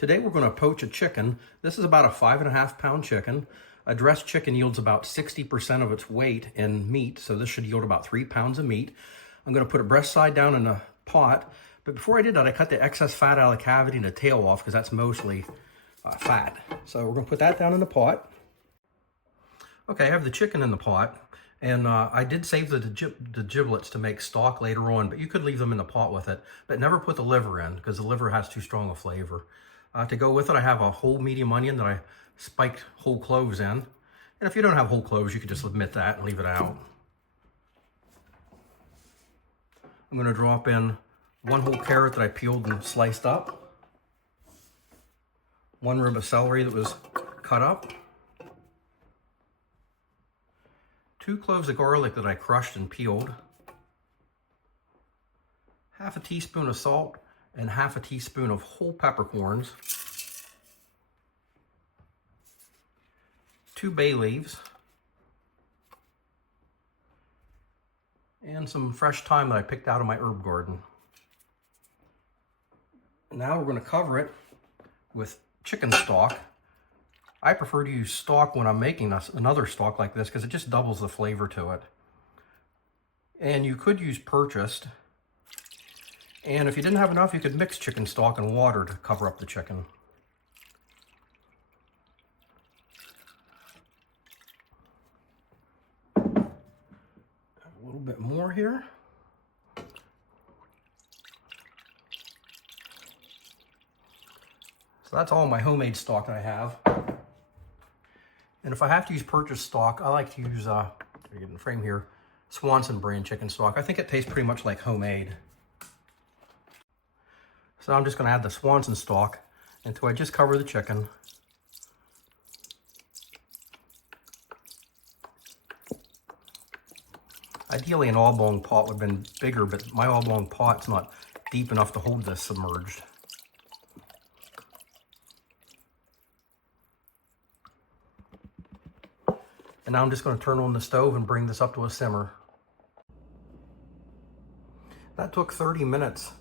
Today we're going to poach a chicken. This is about a 5.5 pound chicken. A dressed chicken yields about 60% of its weight in meat, so this should yield about 3 pounds of meat. I'm going to put it breast side down in a pot, but before I did that, I cut the excess fat out of the cavity and the tail off because that's mostly fat. So we're going to put that down in the pot. Okay, I have the chicken in the pot, and I did save the giblets to make stock later on, but you could leave them in the pot with it, but never put the liver in because the liver has too strong a flavor. To go with it, I have a whole medium onion that I spiked whole cloves in. And if you don't have whole cloves, you could just omit that and leave it out. I'm going to drop in 1 whole carrot that I peeled and sliced up, 1 rib of celery that was cut up, 2 cloves of garlic that I crushed and peeled, half a teaspoon of salt, and half a teaspoon of whole peppercorns, 2 bay leaves, and some fresh thyme that I picked out of my herb garden. Now we're going to cover it with chicken stock. I prefer to use stock when I'm making another stock like this because it just doubles the flavor to it. And you could use purchased. And if you didn't have enough, you could mix chicken stock and water to cover up the chicken. A little bit more here. So that's all my homemade stock that I have. And if I have to use purchased stock, I like to use, get in the frame here, Swanson brand chicken stock. I think it tastes pretty much like homemade. So I'm just going to add the Swanson stock until I just cover the chicken. Ideally an oblong pot would have been bigger, but my oblong pot's not deep enough to hold this submerged. And now I'm just going to turn on the stove and bring this up to a simmer. That took 30 minutes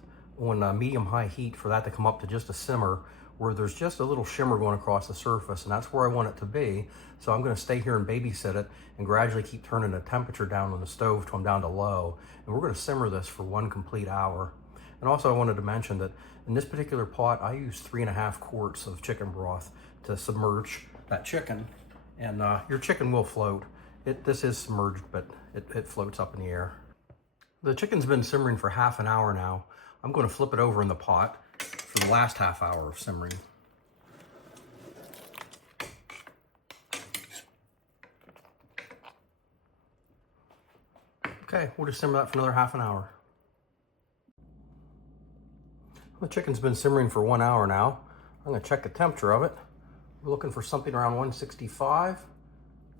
on medium-high heat for that to come up to just a simmer where there's just a little shimmer going across the surface, and that's where I want it to be. So I'm going to stay here and babysit it and gradually keep turning the temperature down on the stove till I'm down to low. And we're going to simmer this for 1 complete hour. And also I wanted to mention that in this particular pot, I use 3.5 quarts of chicken broth to submerge that chicken. And your chicken will float. This is submerged, but it floats up in the air. The chicken's been simmering for half an hour now. I'm going to flip it over in the pot for the last half hour of simmering. Okay, we'll just simmer that for another half an hour. The chicken's been simmering for 1 hour now. I'm going to check the temperature of it. We're looking for something around 165.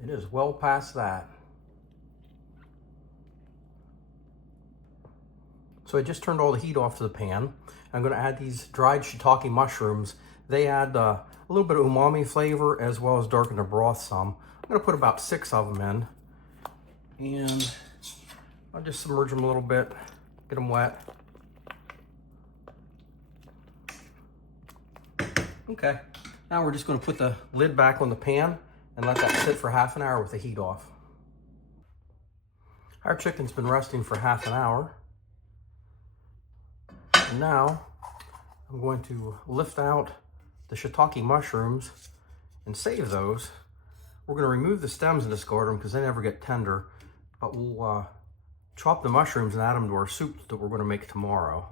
It is well past that. So I just turned all the heat off to the pan. I'm going to add these dried shiitake mushrooms. They add a little bit of umami flavor as well as darken the broth some. I'm going to put about 6 of them in. And I'll just submerge them a little bit, get them wet. Okay, now we're just going to put the lid back on the pan and let that sit for half an hour with the heat off. Our chicken's been resting for half an hour. And now I'm going to lift out the shiitake mushrooms and save those. We're going to remove the stems and discard them because they never get tender, but we'll chop the mushrooms and add them to our soup that we're going to make tomorrow.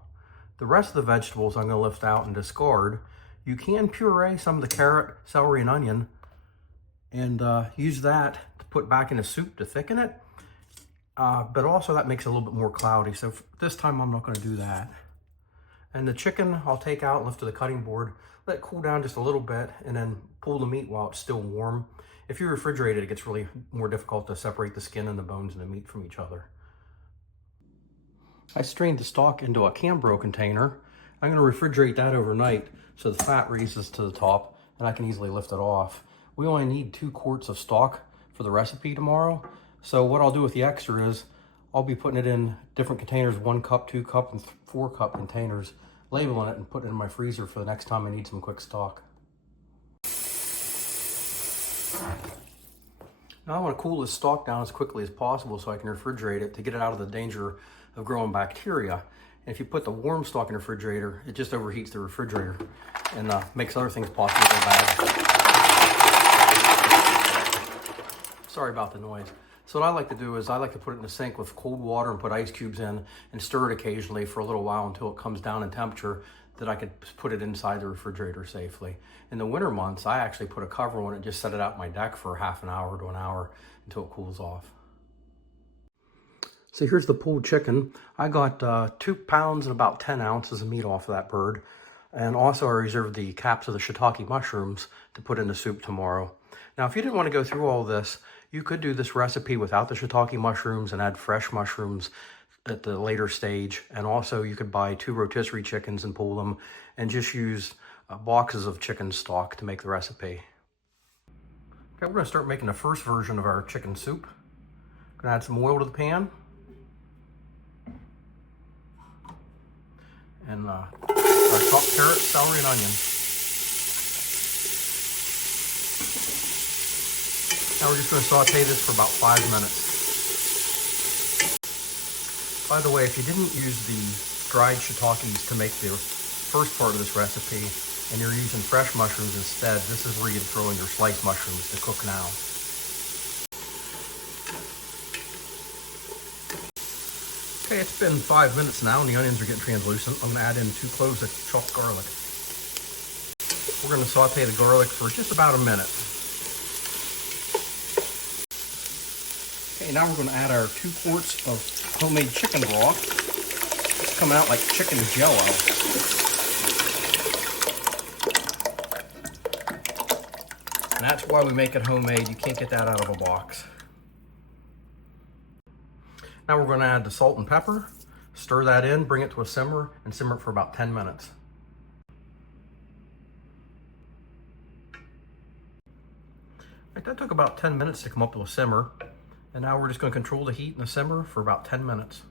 The rest of the vegetables I'm going to lift out and discard. You can puree some of the carrot, celery, and onion and use that to put back in a soup to thicken it. But also that makes it a little bit more cloudy. So this time I'm not going to do that. And the chicken I'll take out, lift to the cutting board, let it cool down just a little bit, and then pull the meat while it's still warm. If you refrigerate it, it gets really more difficult to separate the skin and the bones and the meat from each other. I strained the stock into a Cambro container. I'm going to refrigerate that overnight so the fat rises to the top and I can easily lift it off. We only need 2 quarts of stock for the recipe tomorrow. So what I'll do with the extra is I'll be putting it in different containers, 1 cup, 2 cup, and 4 cup containers labeling it and putting it in my freezer for the next time I need some quick stock. Now I want to cool this stock down as quickly as possible so I can refrigerate it to get it out of the danger of growing bacteria. And if you put the warm stock in the refrigerator, it just overheats the refrigerator and makes other things possibly go bad. Sorry about the noise. So what I like to do is I like to put it in the sink with cold water and put ice cubes in and stir it occasionally for a little while until it comes down in temperature that I could put it inside the refrigerator safely. In the winter months, I actually put a cover on it, just set it out on my deck for half an hour to an hour until it cools off. So here's the pulled chicken. I got 2 pounds and about 10 ounces of meat off of that bird. And also I reserved the caps of the shiitake mushrooms to put in the soup tomorrow. Now, if you didn't want to go through all this, you could do this recipe without the shiitake mushrooms and add fresh mushrooms at the later stage. And also you could buy 2 rotisserie chickens and pull them and just use boxes of chicken stock to make the recipe. Okay, we're going to start making the first version of our chicken soup. I'm going to add some oil to the pan. And our chopped carrot, celery, and onion. Now we're just going to saute this for about 5 minutes. By the way, if you didn't use the dried shiitakes to make the first part of this recipe, and you're using fresh mushrooms instead, this is where you'd throw in your sliced mushrooms to cook now. Okay, it's been 5 minutes now and the onions are getting translucent. I'm going to add in 2 cloves of chopped garlic. We're going to saute the garlic for just about a minute. Okay, now we're going to add our 2 quarts of homemade chicken broth. It's coming out like chicken jello. And that's why we make it homemade. You can't get that out of a box. Now we're going to add the salt and pepper, stir that in, bring it to a simmer, and simmer it for about 10 minutes. Right, that took about 10 minutes to come up to a simmer. And now we're just going to control the heat in the simmer for about 10 minutes.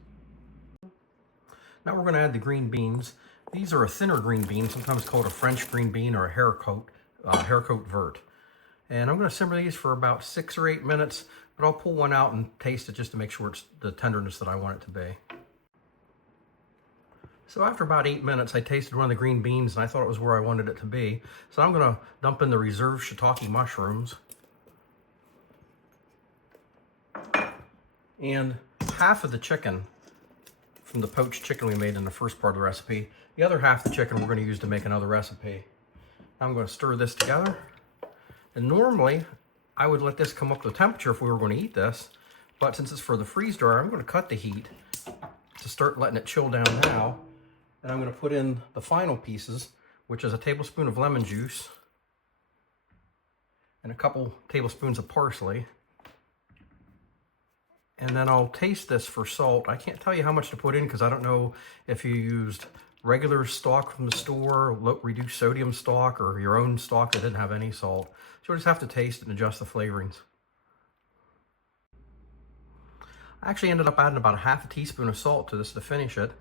Now we're going to add the green beans. These are a thinner green bean, sometimes called a French green bean or a haricot vert. And I'm going to simmer these for about 6 or 8 minutes, but I'll pull one out and taste it just to make sure it's the tenderness that I want it to be. So after about 8 minutes, I tasted one of the green beans and I thought it was where I wanted it to be. So I'm going to dump in the reserved shiitake mushrooms. And half of the chicken from the poached chicken we made in the first part of the recipe. The other half of the chicken we're going to use to make another recipe. I'm going to stir this together. And normally, I would let this come up to temperature if we were going to eat this. But since it's for the freeze dryer, I'm going to cut the heat to start letting it chill down now. And I'm going to put in the final pieces, which is a tablespoon of lemon juice and a couple tablespoons of parsley. And then I'll taste this for salt. I can't tell you how much to put in because I don't know if you used regular stock from the store, reduced sodium stock, or your own stock that didn't have any salt. So you'll just have to taste it and adjust the flavorings. I actually ended up adding about a half a teaspoon of salt to this to finish it.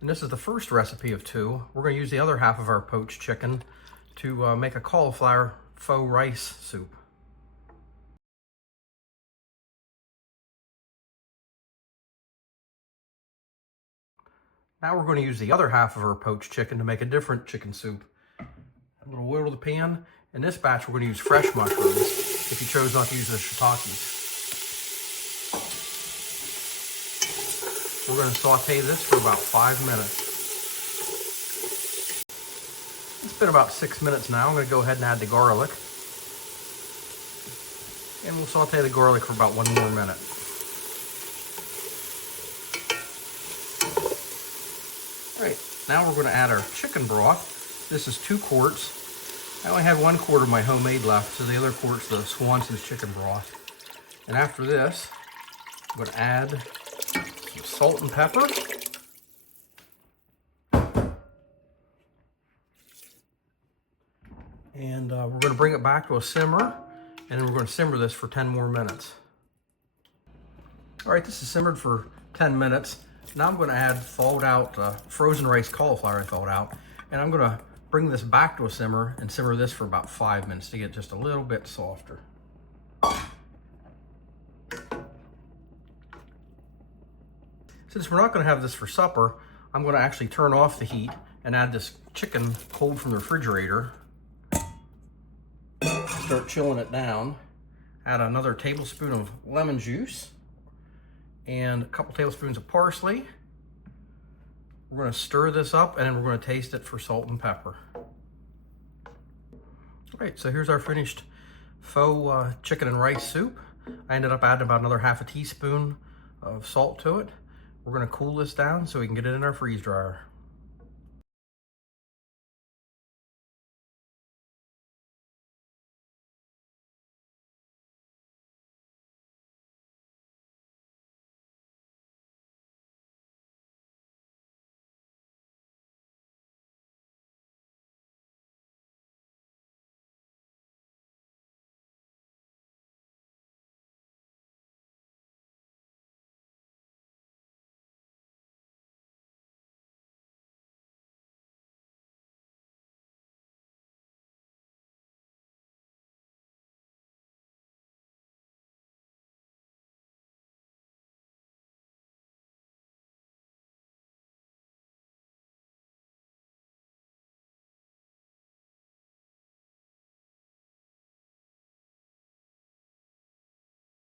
And this is the first recipe of 2. We're going to use the other half of our poached chicken to make a cauliflower faux rice soup. Now we're going to use the other half of our poached chicken to make a different chicken soup. A little oil to the pan. In this batch, we're going to use fresh mushrooms if you chose not to use the shiitakes. We're going to saute this for about 5 minutes. It's been about 6 minutes now. I'm going to go ahead and add the garlic. And we'll saute the garlic for about 1 more minute. Alright, now we're going to add our chicken broth. This is 2 quarts. I only have 1 quart of my homemade left, so the other quart's the Swanson's chicken broth. And after this, I'm going to add some salt and pepper. And we're going to bring it back to a simmer, and then we're going to simmer this for 10 more minutes. All right, this is simmered for 10 minutes. Now I'm going to add thawed out frozen riced cauliflower I thawed out, and I'm going to bring this back to a simmer and simmer this for about 5 minutes to get just a little bit softer. Since we're not going to have this for supper, I'm going to actually turn off the heat and add this chicken cold from the refrigerator. Start chilling it down. Add another tablespoon of lemon juice and a couple tablespoons of parsley. We're going to stir this up and then we're going to taste it for salt and pepper. All right, so here's our finished faux chicken and rice soup. I ended up adding about another ½ teaspoon of salt to it. We're going to cool this down so we can get it in our freeze dryer.